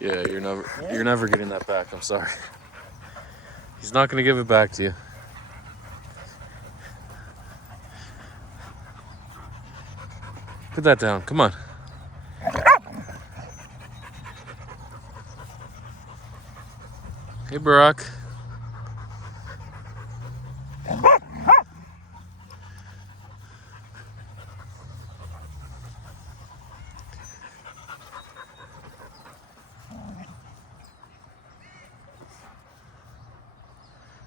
Yeah, you're never getting that back. I'm sorry. He's not gonna give it back to you. Put that down. Come on. Hey, Barack.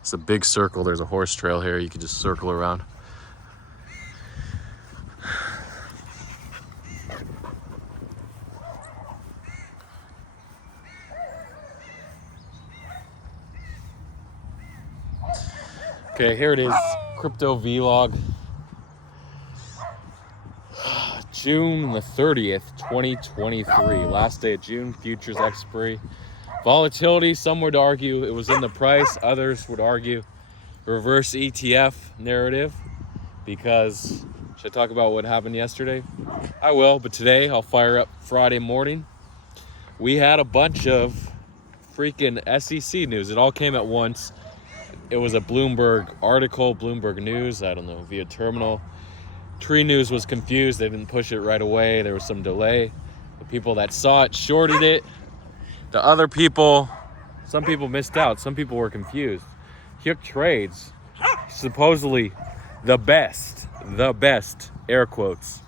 It's a big circle. There's a horse trail here. You can just circle around. Okay, here it is. Crypto vlog. June the 30th, 2023. Last day of June. Futures expiry. Volatility, some would argue it was in the price. Others would argue reverse ETF narrative. Because, should I talk about what happened yesterday? I will, but today I'll fire up Friday morning. We had a bunch of freaking SEC news. It all came at once. It was a Bloomberg article, Bloomberg News, I don't know, via terminal. Tree News was confused. They didn't push it right away. There was some delay. The people that saw it shorted it. The other people, some people missed out. Some people were confused. Hook Trades, supposedly the best, air quotes,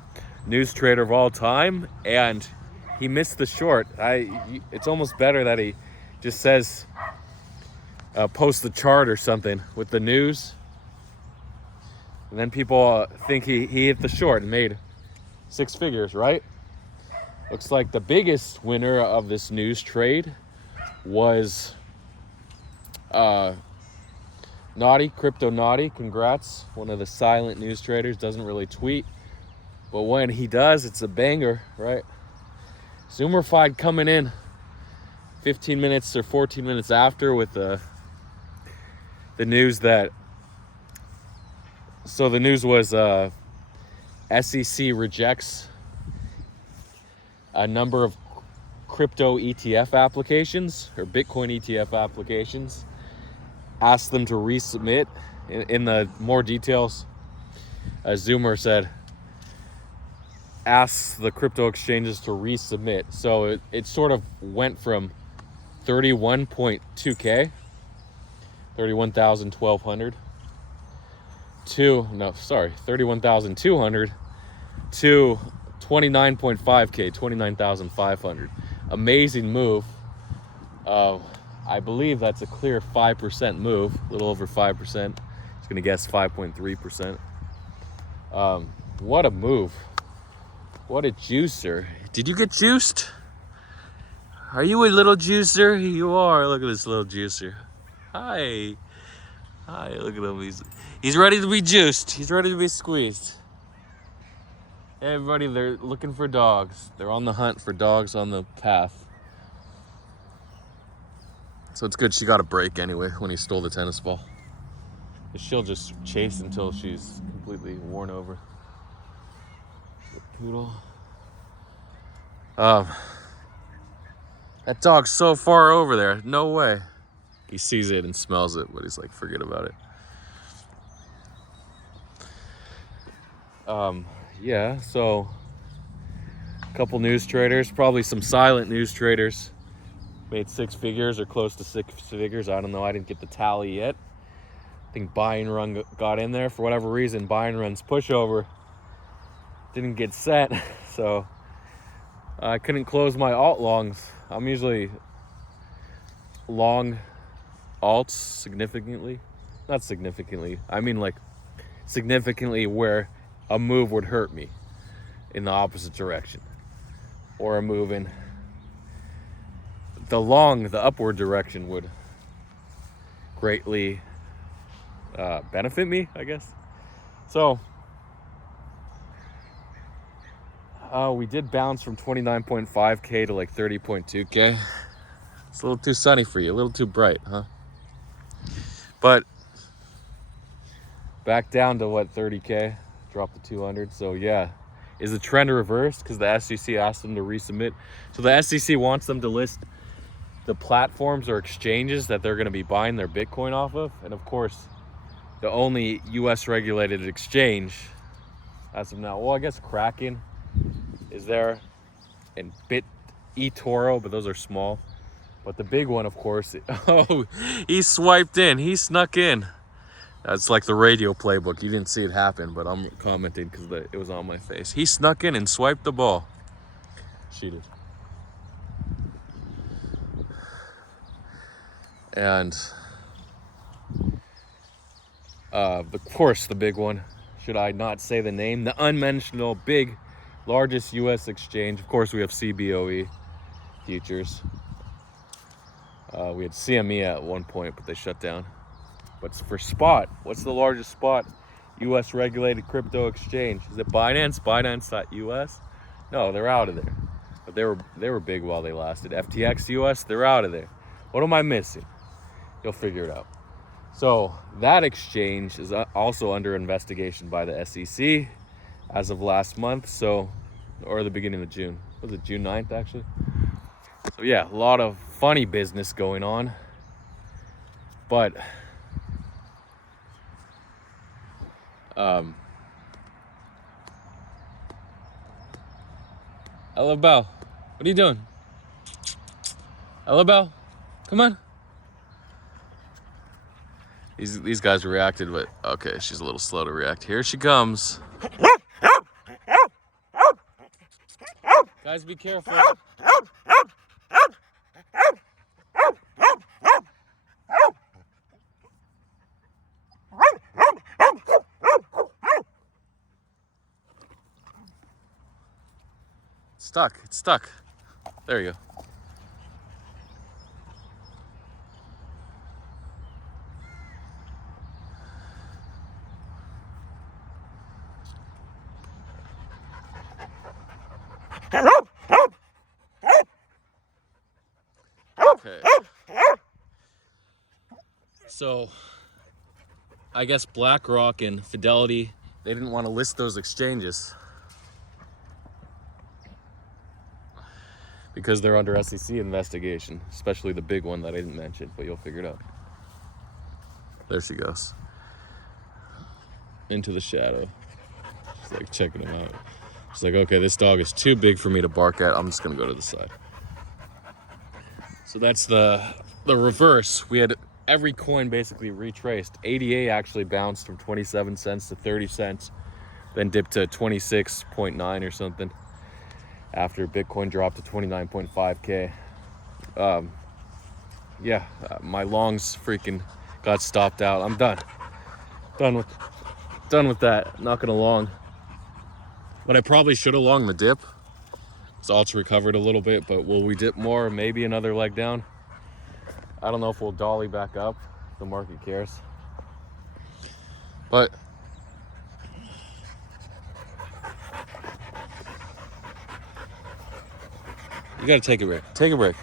news trader of all time, and he missed the short. It's almost better that he just says, post the chart or something with the news. And then people think he hit the short and made 6 figures, right? Looks like the biggest winner of this news trade was Naughty, Crypto Naughty. Congrats. One of the silent news traders, doesn't really tweet. But when he does, it's a banger, right? Zoomerfied coming in 15 minutes or 14 minutes after with the news that, so the news was SEC rejects a number of crypto ETF applications or Bitcoin ETF applications, asked them to resubmit. In the more details, Zoomer said, asks the crypto exchanges to resubmit. So it sort of went from 31.2K, 31,200 to, 31,200 to 29.5K, 29,500. Amazing move. I believe that's a clear 5% move, a little over 5%. I was gonna guess 5.3%. What a move. What a juicer. Did you get juiced? Are you a little juicer? You are. Look at this little juicer. Hi. Look at him. He's ready to be juiced. He's ready to be squeezed. Hey, everybody, they're looking for dogs. They're on the hunt for dogs on the path. So it's good she got a break anyway when he stole the tennis ball. She'll just chase until she's completely worn over. Poodle. That dog's so far over there. No way. He sees it and smells it, but he's like, forget about it. Yeah, so a couple news traders, probably some silent news traders, made 6 figures or close to 6 figures. I don't know. I didn't get the tally yet. I think Buy and Run got in there. For whatever reason, Buy and Run's pushover didn't get set, so I couldn't close my alt longs. I'm usually long alts significantly. Not significantly. I mean like significantly where a move would hurt me in the opposite direction. Or a move in the upward direction would greatly benefit me, I guess. So we did bounce from 29.5K to like 30.2K. It's a little too sunny for you, a little too bright, huh? But back down to what, 30K, dropped to 200. So yeah, is the trend reversed because the SEC asked them to resubmit? So the SEC wants them to list the platforms or exchanges that they're going to be buying their Bitcoin off of. And of course, the only US regulated exchange as of now, well, I guess Kraken is there, and eToro, but those are small. But the big one, of course, oh, he swiped in, he snuck in. That's like the radio playbook. You didn't see it happen, but I'm commenting because it was on my face. He snuck in and swiped the ball. Cheated. And of course, the big one, should I not say the name, the unmentionable, big, largest US exchange. Of course, we have CBOE futures. We had CME at one point, but they shut down. But for spot, what's the largest spot US regulated crypto exchange? Is it Binance? Binance.us? No, they're out of there. But they were big while they lasted. FTX US, they're out of there. What am I missing? You'll figure it out. So that exchange is also under investigation by the SEC as of last month, or the beginning of June. Was it June 9th actually? So yeah, a lot of funny business going on. But hello, Belle. What are you doing? Hello, Belle. Come on. These guys reacted, but okay, she's a little slow to react. Here she comes. Guys, be careful. It's stuck. There you go. Okay. So, I guess BlackRock and Fidelity, they didn't want to list those exchanges because they're under SEC investigation, especially the big one that I didn't mention, but you'll figure it out. There she goes. Into the shadow. She's like checking him out. She's like, okay, this dog is too big for me to bark at. I'm just gonna go to the side. So that's the reverse. We had every coin basically retraced. ADA actually bounced from 27 cents to 30 cents, then dipped to 26.9 or something after Bitcoin dropped to 29.5K. My longs freaking got stopped out. I'm done with that. Not gonna long. But I probably should have longed the dip. So alts recovered a little bit, but will we dip more? Maybe another leg down. I don't know if we'll dolly back up. The market cares. But you gotta take a break. Take a break.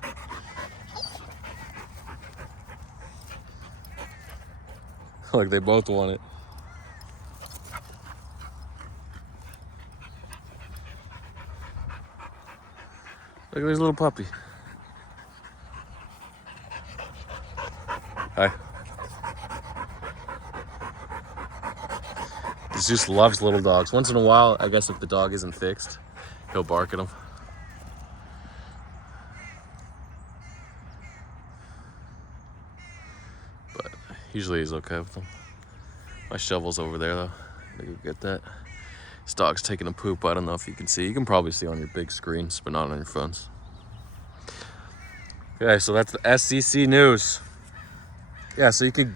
Look, they both want it. Look at this little puppy. Hi. Jesus loves little dogs. Once in a while, I guess if the dog isn't fixed, he'll bark at him. But usually he's okay with them. My shovel's over there though. I go get that. This dog's taking a poop. I don't know if you can see. You can probably see on your big screens, but not on your phones. Okay, so that's the SEC news. Yeah, so you could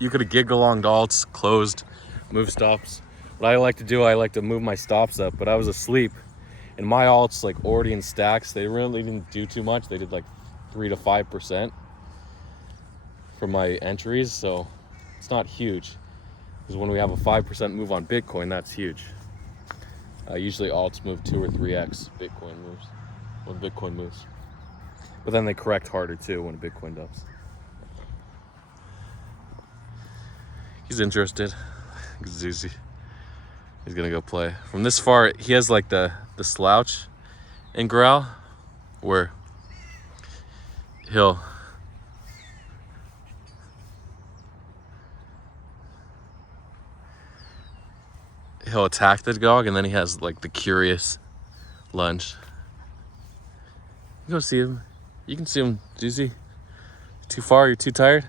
have gigged along to alts, closed, move stops. What I like to do, I like to move my stops up, but I was asleep. And my alts, like Ordi and Stacks, they really didn't do too much. They did like 3 to 5% for my entries, so it's not huge. Because when we have a 5% move on Bitcoin, that's huge. Usually alts move 2 or 3x Bitcoin moves when Bitcoin moves. But then they correct harder too when Bitcoin does. He's interested. Zuzi. He's gonna go play. From this far, he has like the slouch and growl where he'll attack the dog, and then he has like the curious lunge. You go see him. You can see him. Do you see? Too far? You're too tired?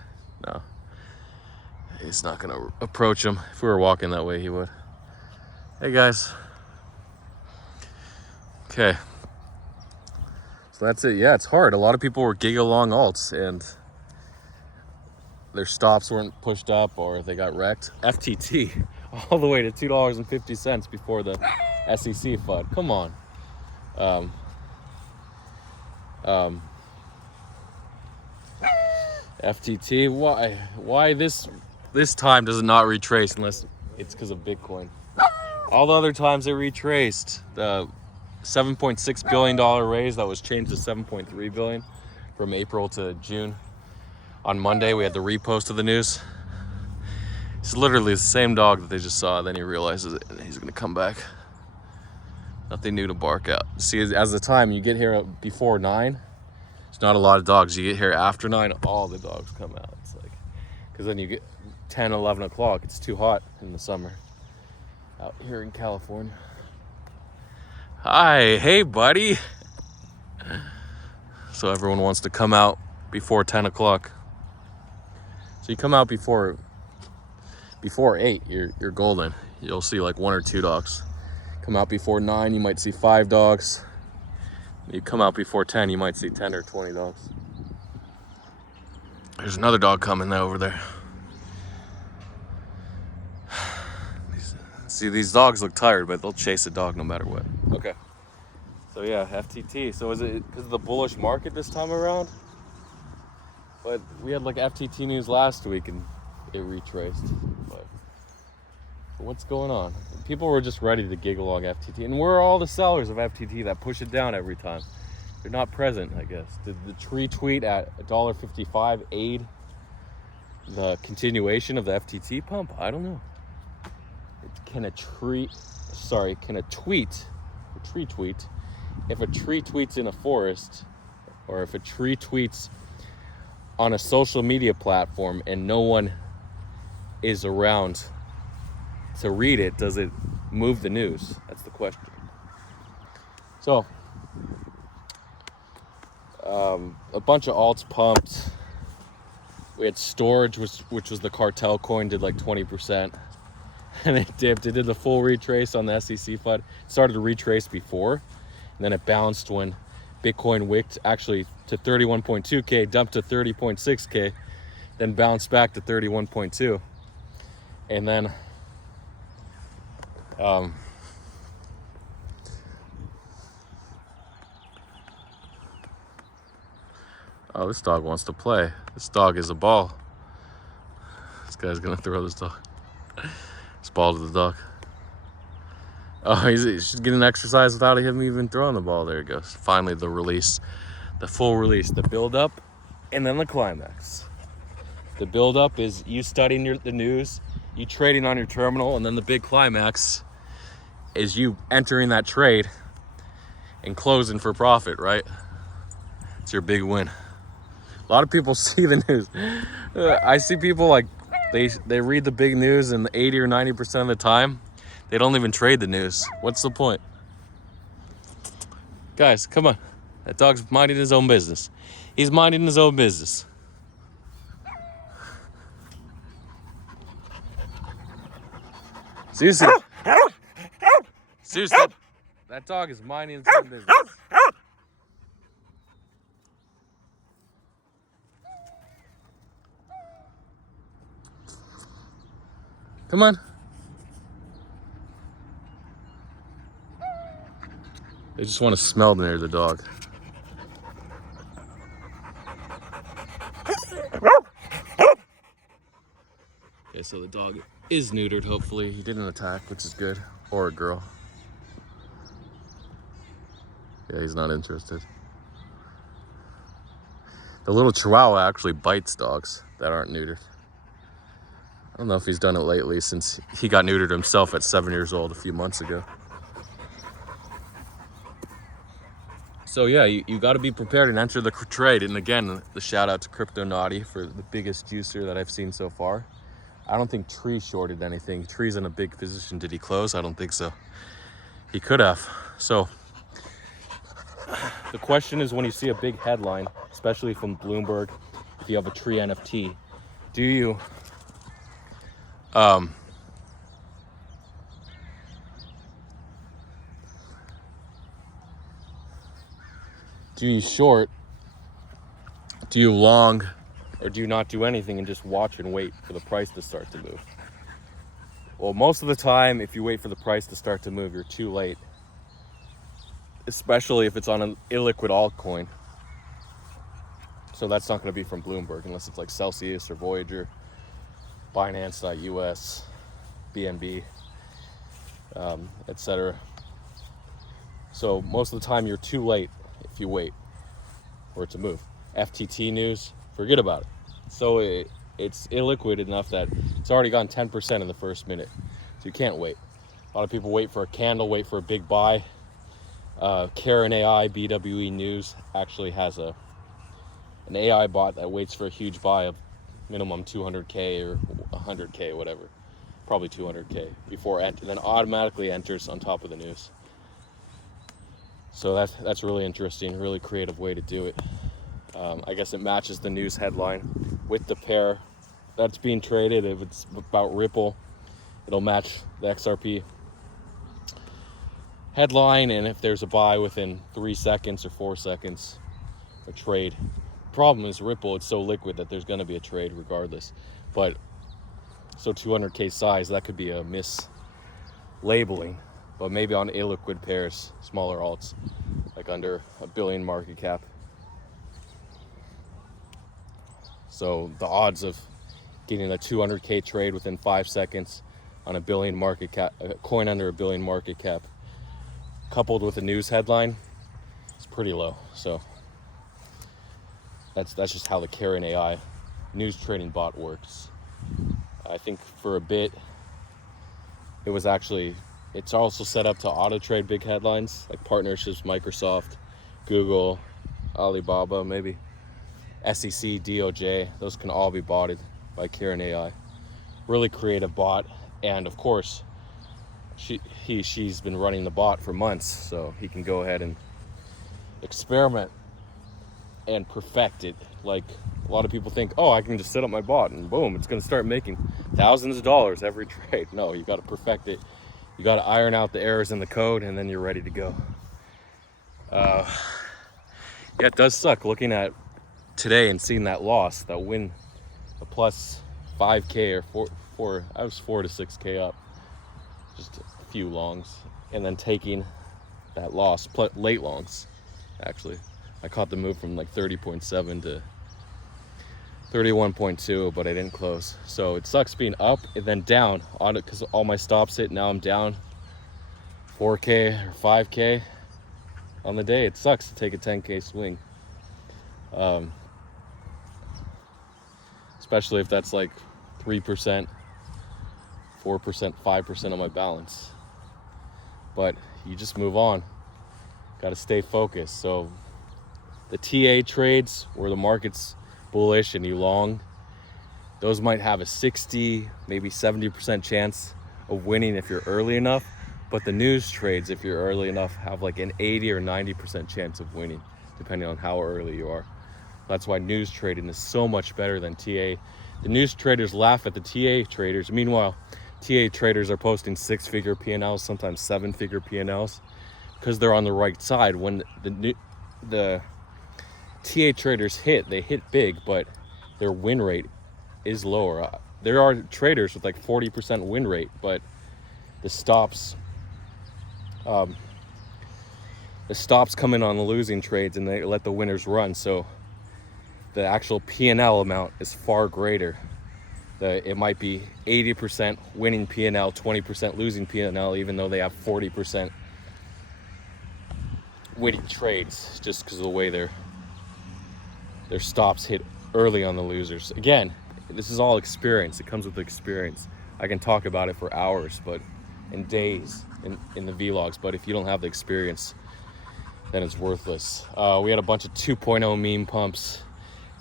No. He's not gonna approach him. If we were walking that way, he would. Hey guys. Okay. So that's it. Yeah, it's hard. A lot of people were giga long alts and their stops weren't pushed up or they got wrecked. FTT all the way to $2.50 before the SEC FUD. Come on. FTT, why this time does it not retrace unless it's because of Bitcoin? All the other times it retraced. The $7.6 billion raise that was changed to $7.3 billion from April to June. On Monday we had the repost of the news. It's literally the same dog that they just saw, then he realizes it and he's gonna come back. Nothing new to bark out. See, as the time you get here before 9, it's not a lot of dogs. You get here after 9, all the dogs come out. It's like, because then you get 10, 11 o'clock, it's too hot in the summer out here in California. Hi, hey buddy. So everyone wants to come out before 10 o'clock. So you come out before 8, you're golden. You'll see like 1 or 2 dogs. Come out before 9, you might see 5 dogs. You come out before 10, you might see 10 or 20 dogs. There's another dog coming over there. See, these dogs look tired, but they'll chase a dog no matter what. Okay. So yeah, FTT. So is it because of the bullish market this time around? But we had like FTT news last week and it retraced. But what's going on? People were just ready to gig along FTT. And where are all the sellers of FTT that push it down every time? They're not present, I guess. Did the tree tweet at $1.55 aid the continuation of the FTT pump? I don't know. Can a tree tweet, if a tree tweets in a forest, or if a tree tweets on a social media platform and no one is around to read it, does it move the news? That's the question. So, a bunch of alts pumped. We had storage, which was the cartel coin, did like 20%. And it dipped. It did the full retrace on the SEC FUD. It started to retrace before, and then it bounced when Bitcoin wicked actually to 31.2K, dumped to 30.6K, then bounced back to 31.2. And then oh, this dog wants to play. This dog is a ball. This guy's gonna throw this dog. This ball to the dog. Oh, he's getting exercise without him even throwing the ball. There he goes. Finally, the release, the full release, the build up, and then the climax. The build up is you studying the news, you trading on your terminal, and then the big climax is you entering that trade and closing for profit, right? It's your big win. A lot of people see the news. I see people like they read the big news, and 80 or 90% of the time they don't even trade the news. What's the point? Guys, come on. That dog's minding his own business. He's minding his own business. Seriously. Seriously. That dog is minding his own business. Come on. They just want to smell near the dog. Okay, so the dog is neutered, hopefully. He didn't attack, which is good. Or a girl. Yeah, he's not interested. The little Chihuahua actually bites dogs that aren't neutered. I don't know if he's done it lately since he got neutered himself at 7 years old a few months ago. So yeah, you got to be prepared and enter the trade. And again, the shout out to Crypto Naughty for the biggest juicer that I've seen so far. I don't think Tree shorted anything. Tree's in a big position. Did he close? I don't think so. He could have. So the question is, when you see a big headline, especially from Bloomberg, if you have a Tree NFT, do you short, do you long, or do you not do anything and just watch and wait for the price to start to move? Well, most of the time, if you wait for the price to start to move, you're too late, especially if it's on an illiquid altcoin. So that's not going to be from Bloomberg unless it's like Celsius or Voyager, Binance.us, BNB, etc. So most of the time you're too late if you wait for it to move. FTT news, forget about it. So it's illiquid enough that it's already gone 10% in the first minute. So you can't wait. A lot of people wait for a candle, wait for a big buy. Karen AI, BWE News, actually has an AI bot that waits for a huge buy of minimum 200K or 100K, whatever. Probably 200K before then automatically enters on top of the news. So that's really interesting, really creative way to do it. I guess it matches the news headline with the pair that's being traded. If it's about Ripple, it'll match the XRP headline, and if there's a buy within 3 seconds or 4 seconds, a trade. Problem is Ripple, it's so liquid that there's going to be a trade regardless. But so 200K size, that could be a mislabeling. But maybe on illiquid pairs, smaller alts, like under $1 billion market cap. So the odds of getting a 200K trade within 5 seconds on $1 billion market cap, a coin under $1 billion market cap, coupled with a news headline, it's pretty low. So that's just how the Karen AI news trading bot works. I think for a bit, it's also set up to auto trade big headlines like partnerships, Microsoft, Google, Alibaba, maybe SEC, DOJ. Those can all be botted by Karen AI. Really creative bot, and of course, she's been running the bot for months, so he can go ahead and experiment and perfect it. Like a lot of people think, oh, I can just set up my bot and boom, it's going to start making thousands of dollars every trade. No, you got to perfect it. You got to iron out the errors in the code, and then you're ready to go. Yeah, it does suck looking at today and seeing that loss, that win, a plus 5K or I was 4 to 6K up, just a few longs, and then taking that loss, late longs, actually. I caught the move from like 30.7 to 31.2, but I didn't close. So it sucks being up and then down on it because all my stops hit. Now I'm down 4K or 5K on the day. It sucks to take a 10K swing. Especially if that's like 3%, 4%, 5% of my balance. But you just move on. Got to stay focused. So the TA trades where the market's bullish and you long, those might have a 60, maybe 70% chance of winning if you're early enough. But the news trades, if you're early enough, have like an 80 or 90% chance of winning, depending on how early you are. That's why news trading is so much better than TA. The news traders laugh at the TA traders. Meanwhile, TA traders are posting 6-figure P&Ls, sometimes 7-figure P&Ls, because they're on the right side. When the TA traders they hit big, but their win rate is lower. There are traders with like 40% win rate, but the stops come in on the losing trades and they let the winners run. So the actual P&L amount is far greater. It might be 80% winning P&L, 20% losing P&L, even though they have 40% winning trades, just because of the way their stops hit early on the losers. Again, this is all experience. It comes with experience. I can talk about it for hours, but in days, in the vlogs. But if you don't have the experience, then it's worthless. We had a bunch of 2.0 meme pumps.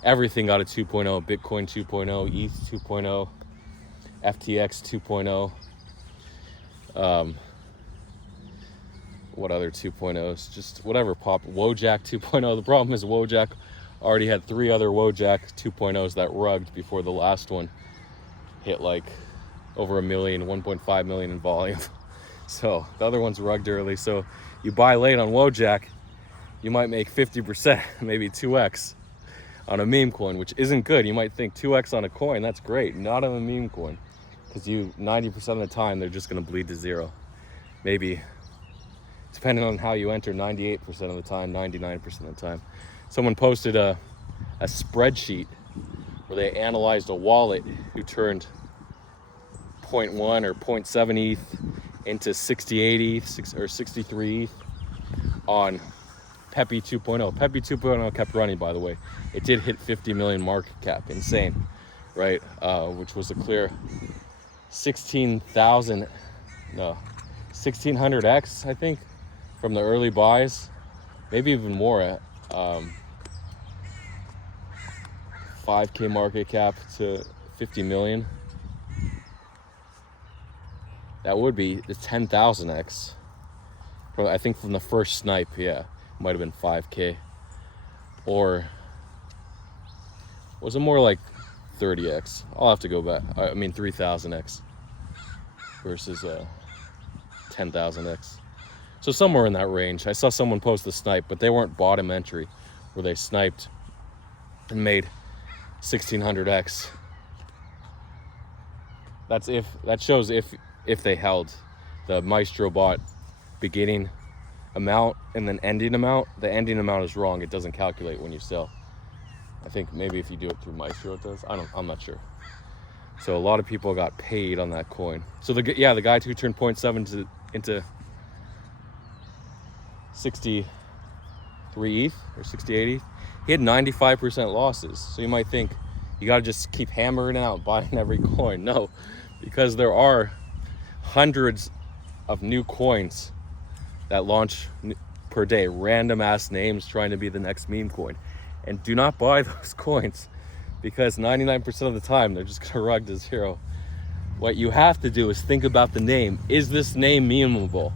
Everything got a 2.0. Bitcoin 2.0, ETH 2.0, FTX 2.0. What other 2.0s? Just whatever popped. Wojak 2.0. The problem is Wojak already had 3 other Wojak 2.0s that rugged before the last one hit like over 1 million, 1.5 million in volume. So the other one's rugged early. So you buy late on Wojak, you might make 50%, maybe 2x on a meme coin, which isn't good. You might think 2x on a coin, that's great. Not on a meme coin, because 90% of the time they're just going to bleed to zero. Maybe, depending on how you enter, 98% of the time, 99% of the time. Someone posted a spreadsheet where they analyzed a wallet who turned 0.1 or 0.7 ETH into 68 ETH or 63 ETH on Pepe 2.0. Pepe 2.0 kept running, by the way. It did hit 50 million market cap. Insane, right? Which was a clear 1600x, I think, from the early buys. Maybe even more. 5K market cap to 50 million. That would be the 10,000x. I think from the first snipe, yeah. Might have been 5K. Or was it more like 30x? I'll have to go back. I mean 3,000x versus 10,000x. So somewhere in that range. I saw someone post the snipe, but they weren't bottom entry where they sniped and made 1600x. That shows if they held the Maestro bot beginning amount and then ending amount. The ending amount is wrong. It doesn't calculate when you sell. I think maybe if you do it through Maestro it does. I'm not sure. So a lot of people got paid on that coin. So the guy who turned 0.7 into 63 ETH or 68 ETH, he had 95% losses. So you might think you got to just keep hammering out, buying every coin. No, because there are hundreds of new coins that launch per day, random ass names trying to be the next meme coin. And do not buy those coins, because 99% of the time they're just gonna rug to zero. What you have to do is think about the name. Is this name memeable?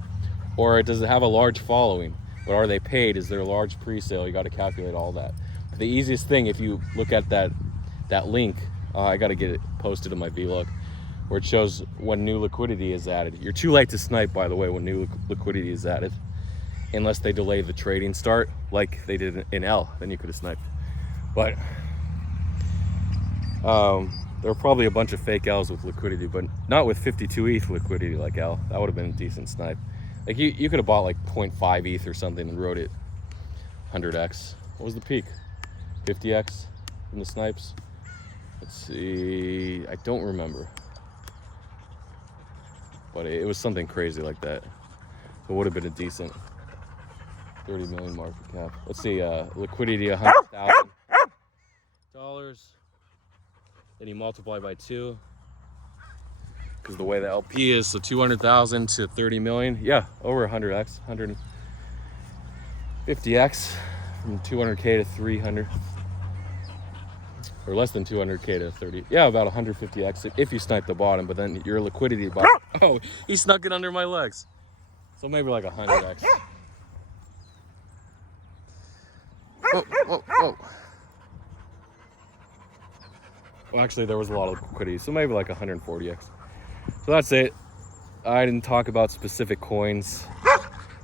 Or does it have a large following? But are they paid? Is there a large pre-sale? You gotta calculate all that. But the easiest thing, if you look at that link, I gotta get it posted in my vlog, where it shows when new liquidity is added. You're too late to snipe, by the way, when new liquidity is added, unless they delay the trading start like they did in L. Then you could have sniped. But there were probably a bunch of fake L's with liquidity, but not with 52 ETH liquidity like L. That would have been a decent snipe. Like you could have bought like 0.5 ETH or something and wrote it 100x. What was the peak? 50x from the snipes? Let's see, I don't remember. But it was something crazy like that. It would have been a decent 30 million market cap. Let's see, liquidity $100,000. Then you multiply by 2, because the way the LP is, so 200,000 to 30 million. Yeah, over 100x, 150x from 200K to 300, or less than 200K to 30. Yeah, about 150x if you snipe the bottom, but then your liquidity bottom. Oh, he snuck it under my legs. So maybe like 100x. Whoa. Well, actually, there was a lot of liquidity, so maybe like 140x. So that's it. I didn't talk about specific coins.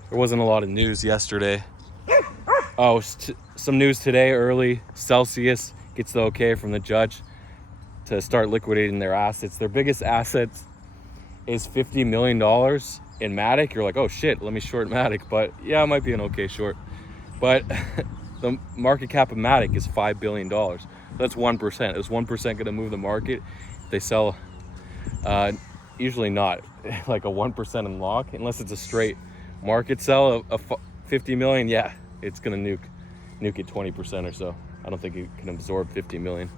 There wasn't a lot of news yesterday. Oh, some news today early. Celsius gets the okay from the judge to start liquidating their assets. Their biggest assets is $50 million in Matic. You're like, oh shit, let me short Matic. But yeah, it might be an okay short. But the market cap of Matic is $5 billion. That's 1%. Is 1% going to move the market? If they sell, usually not, like a 1% unlock, unless it's a straight market sell of 50 million. Yeah, it's going to nuke it 20% or so. I don't think it can absorb 50 million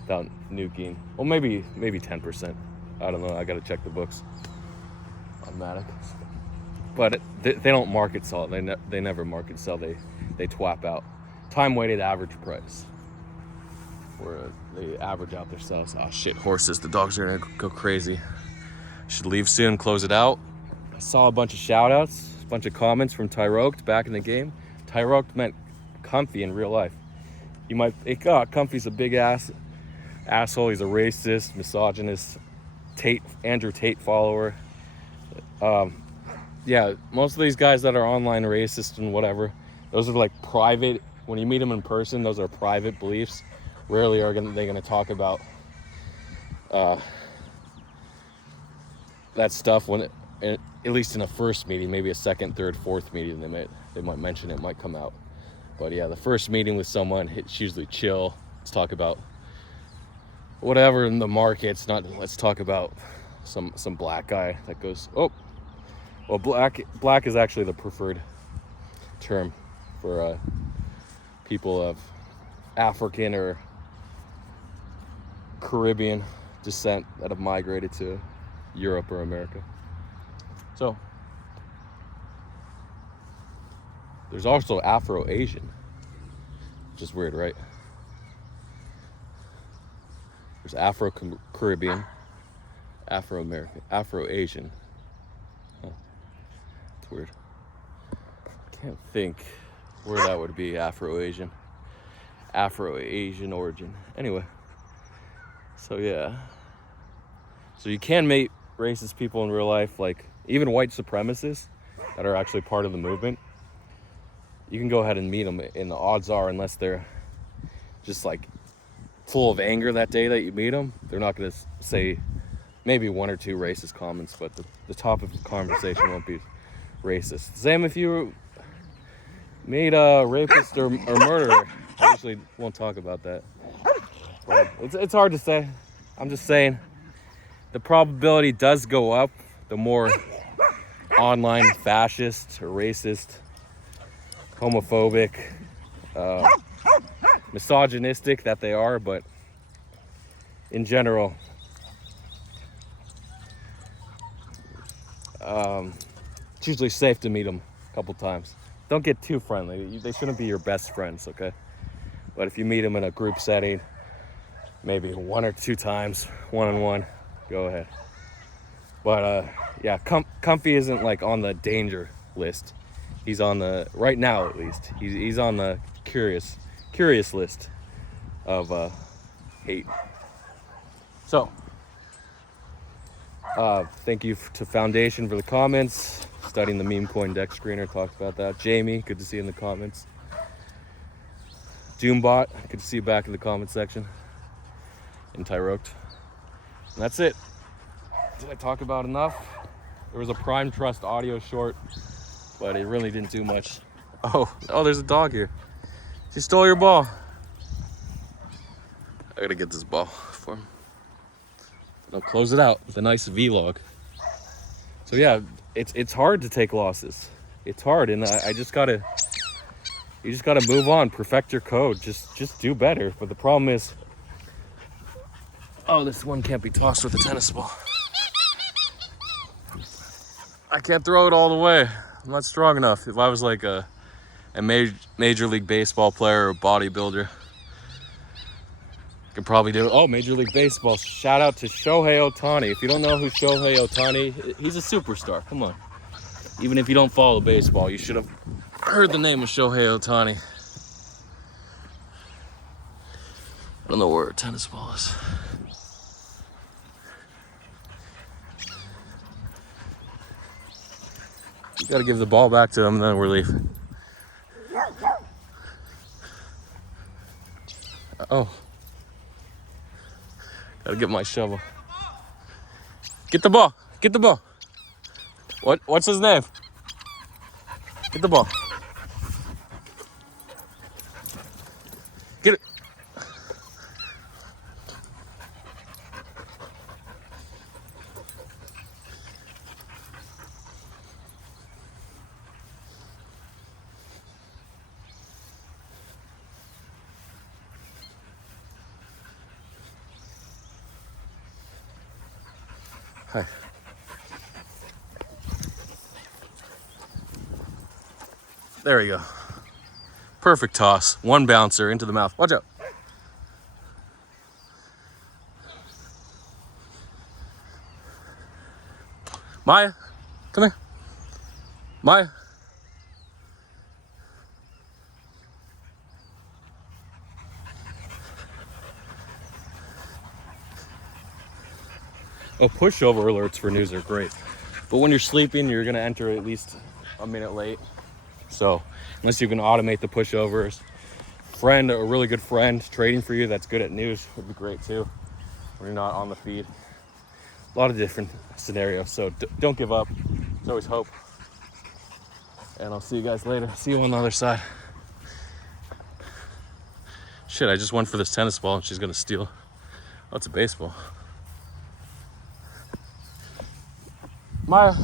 without nuking. Well, maybe 10%. I don't know. I got to check the books on Matic. but they don't market sell it. They never market sell. They twap out time weighted average price, where they average out their sales. Oh shit, horses! The dogs are gonna go crazy. Should leave soon. Close it out. I saw a bunch of shout outs, a bunch of comments from Tyroked back in the game. Tyroked meant Comfy in real life. You might think, oh, Comfy's a big asshole. He's a racist, misogynist, Andrew Tate follower. Yeah, most of these guys that are online racist and whatever, those are like private. When you meet them in person, those are private beliefs. Rarely are they gonna talk about that stuff at least in a first meeting. Maybe a second, third, fourth meeting, they might mention it, might come out. But yeah, the first meeting with someone, it's usually chill. Let's talk about whatever in the markets. Let's talk about some black guy that goes, oh, well, black is actually the preferred term for people of African or Caribbean descent that have migrated to Europe or America. So there's also Afro-Asian, which is weird, right? There's Afro-Caribbean, Afro-American, Afro-Asian. Huh. It's weird. I can't think where that would be. Afro-Asian origin. Anyway, so yeah. So you can meet racist people in real life, like even white supremacists that are actually part of the movement. You can go ahead and meet them, and the odds are, unless they're just like full of anger that day that you meet them, they're not going to say maybe one or two racist comments, but the topic of the conversation won't be racist. Same if you meet a rapist or murderer. I usually won't talk about that. But it's hard to say. I'm just saying the probability does go up the more online fascist or racist, homophobic, misogynistic that they are. But in general, it's usually safe to meet them a couple times. Don't get too friendly. They shouldn't be your best friends, okay? But if you meet them in a group setting, maybe one or two times, one-on-one, go ahead. But yeah, Comfy isn't like on the danger list. He's on the, right now at least, he's on the curious list of hate. So, thank you to Foundation for the comments. Studying the meme coin deck screener, talked about that. Jamie, good to see you in the comments. Doombot, good to see you back in the comment section. And Tyroked. And that's it. Did I talk about enough? There was a Prime Trust audio short, but it really didn't do much. Oh, there's a dog here. She stole your ball. I gotta get this ball for him. I'll close it out with a nice vlog. So yeah, it's hard to take losses. It's hard, and you just gotta move on, perfect your code, just do better. But the problem is, oh, this one can't be tossed with a tennis ball. I can't throw it all the way. I'm not strong enough. If I was like a major league baseball player or bodybuilder, could probably do it. Oh, Major League Baseball. Shout out to Shohei Ohtani. If you don't know who Shohei Ohtani, he's a superstar. Come on. Even if you don't follow baseball, you should have heard the name of Shohei Ohtani. I don't know where a tennis ball is. You gotta give the ball back to him, and then we're leaving. Oh. Gotta get my shovel. Get the ball. Get the ball. What's his name? Get the ball. Get it. Hi. There you go. Perfect toss. One bouncer into the mouth. Watch out. Maya, come here. Maya. Oh, pushover alerts for news are great. But when you're sleeping, you're gonna enter at least a minute late. So unless you can automate the pushovers, a really good friend trading for you that's good at news would be great too, when you're not on the feed. A lot of different scenarios, so don't give up. There's always hope. And I'll see you guys later. See you on the other side. Shit, I just went for this tennis ball and she's gonna steal. Oh, it's a baseball. Maya.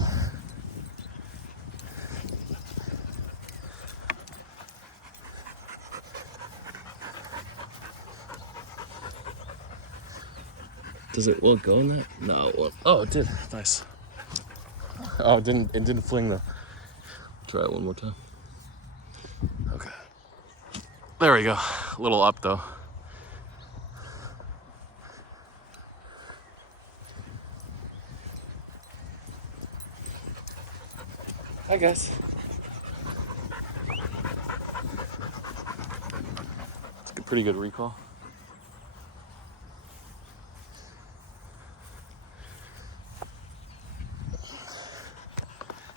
Does it will it go in that? No, it won't. Oh, it did. Nice. Oh, it didn't fling the. Try it one more time. Okay. There we go. A little up though. Hi guys. It's a pretty good recall.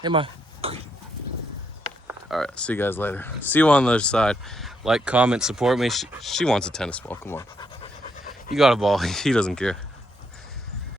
Hey, Ma. All right, see you guys later. See you on the other side. Like, comment, support me. She wants a tennis ball. Come on. You got a ball. He doesn't care.